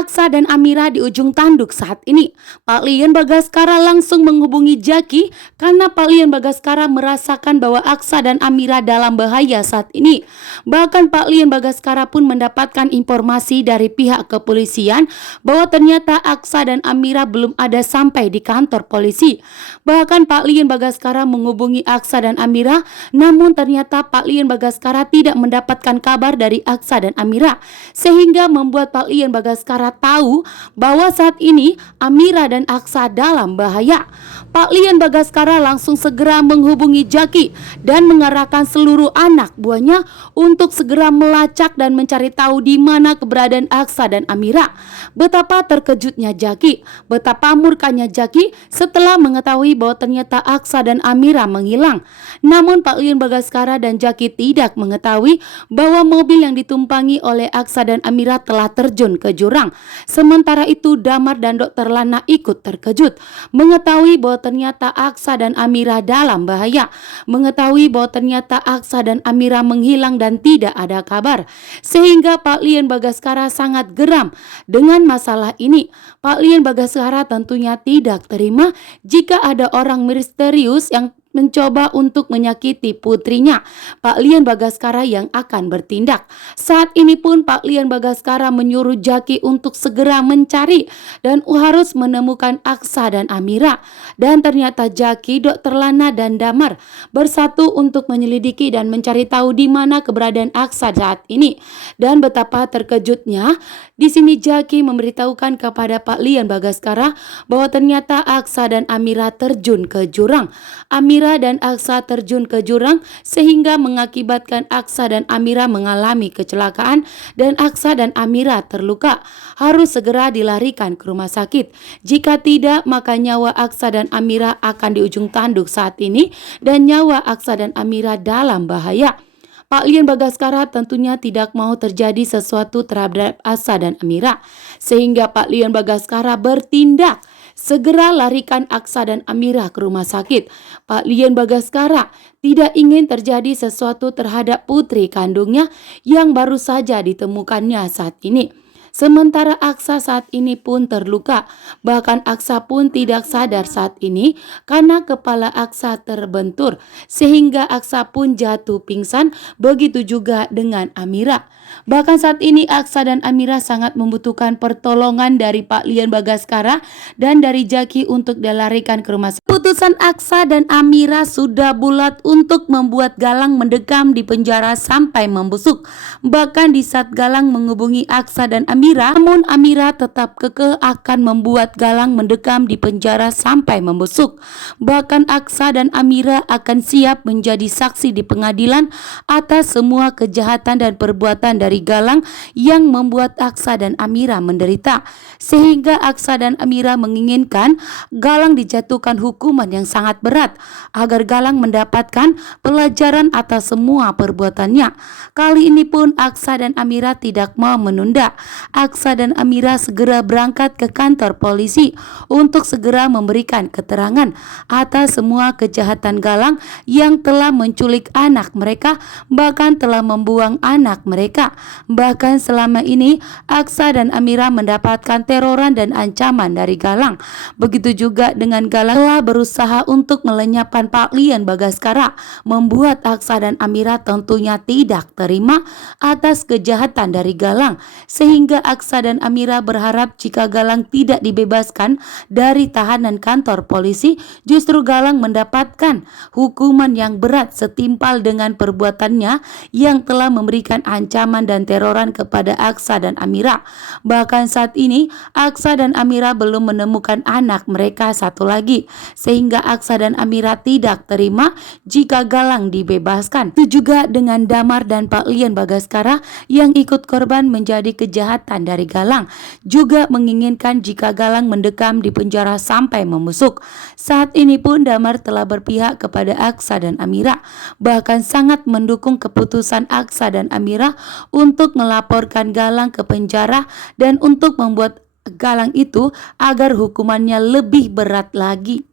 Aksa dan Amira di ujung tanduk saat ini. Pak Lian Bagaskara langsung menghubungi Jaki karena Pak Lian Bagaskara merasakan bahwa Aksa dan Amira dalam bahaya saat ini. Bahkan Pak Lian Bagaskara pun mendapatkan informasi dari pihak kepolisian bahwa ternyata Aksa dan Amira belum ada sampai di kantor polisi. Bahkan Pak Lian Bagaskara menghubungi Aksa dan Amira, namun ternyata Pak Lian Bagaskara tidak mendapatkan kabar dari Aksa dan Amira, sehingga membuat Pak Lian Bagaskara tahu bahwa saat ini Amira dan Aksa dalam bahaya. Pak Lian Bagaskara langsung segera menghubungi Jaki dan mengarahkan seluruh anak buahnya untuk segera melacak dan mencari tahu di mana keberadaan Aksa dan Amira. Betapa terkejutnya Jaki, betapa murkanya Jaki setelah mengetahui bahwa ternyata Aksa dan Amira menghilang. Namun Pak Lian Bagaskara dan Jaki tidak mengetahui bahwa mobil yang ditumpangi oleh Aksa dan Amira telah terjun ke jurang. Sementara itu Damar dan Dr. Lana ikut terkejut mengetahui bahwa ternyata Aksa dan Amira dalam bahaya, mengetahui bahwa ternyata Aksa dan Amira menghilang dan tidak ada kabar, sehingga Pak Lian Bagaskara sangat geram dengan masalah ini. Pak Lian Bagaskara tentunya tidak terima jika ada orang misterius yang mencoba untuk menyakiti putrinya. Pak Lian Bagaskara yang akan bertindak. Saat ini pun Pak Lian Bagaskara menyuruh Jaki untuk segera mencari dan harus menemukan Aksa dan Amira. Dan ternyata Jaki, Dr. Lana dan Damar bersatu untuk menyelidiki dan mencari tahu di mana keberadaan Aksa saat ini. Dan betapa terkejutnya di sini Jaki memberitahukan kepada Pak Lian Bagaskara bahwa ternyata Aksa dan Amira terjun ke jurang. Amira dan Aksa terjun ke jurang sehingga mengakibatkan Aksa dan Amira mengalami kecelakaan dan Aksa dan Amira terluka. Harus segera dilarikan ke rumah sakit. Jika tidak, maka nyawa Aksa dan Amira akan di ujung tanduk saat ini dan nyawa Aksa dan Amira dalam bahaya. Pak Lian Bagaskara tentunya tidak mau terjadi sesuatu terhadap Aksa dan Amira, sehingga Pak Lian Bagaskara bertindak. Segera larikan Aksa dan Amira ke rumah sakit. Pak Lian Bagaskara tidak ingin terjadi sesuatu terhadap putri kandungnya yang baru saja ditemukannya saat ini. Sementara Aksa saat ini pun terluka. Bahkan Aksa pun tidak sadar saat ini karena kepala Aksa terbentur, sehingga Aksa pun jatuh pingsan. Begitu juga dengan Amira. Bahkan saat ini Aksa dan Amira sangat membutuhkan pertolongan dari Pak Lian Bagaskara dan dari Jaki untuk dilarikan ke rumah sakit. Keputusan Aksa dan Amira sudah bulat untuk membuat Galang mendekam di penjara sampai membusuk. Bahkan di saat Galang menghubungi Aksa dan Amira, namun Amira tetap kekeh akan membuat Galang mendekam di penjara sampai membusuk. Bahkan Aksa dan Amira akan siap menjadi saksi di pengadilan atas semua kejahatan dan perbuatan dari Galang yang membuat Aksa dan Amira menderita, sehingga Aksa dan Amira menginginkan Galang dijatuhkan hukuman yang sangat berat agar Galang mendapatkan pelajaran atas semua perbuatannya. Kali ini pun Aksa dan Amira tidak mau menunda. Aksa dan Amira segera berangkat ke kantor polisi untuk segera memberikan keterangan atas semua kejahatan Galang yang telah menculik anak mereka, bahkan telah membuang anak mereka. Bahkan selama ini Aksa dan Amira mendapatkan teroran dan ancaman dari Galang. Begitu juga dengan Galang telah berusaha untuk melenyapkan Pak Lian Bagaskara, membuat Aksa dan Amira tentunya tidak terima atas kejahatan dari Galang, sehingga Aksa dan Amira berharap jika Galang tidak dibebaskan dari tahanan kantor polisi, justru Galang mendapatkan hukuman yang berat setimpal dengan perbuatannya yang telah memberikan ancaman dan teroran kepada Aksa dan Amira. Bahkan saat ini Aksa dan Amira belum menemukan anak mereka satu lagi, sehingga Aksa dan Amira tidak terima jika Galang dibebaskan. Itu juga dengan Damar dan Pak Lian Bagaskara yang ikut korban menjadi kejahatan dari Galang, juga menginginkan jika Galang mendekam di penjara sampai membusuk. Saat ini pun Damar telah berpihak kepada Aksa dan Amira, bahkan sangat mendukung keputusan Aksa dan Amira untuk melaporkan Galang ke penjara dan untuk membuat Galang itu agar hukumannya lebih berat lagi.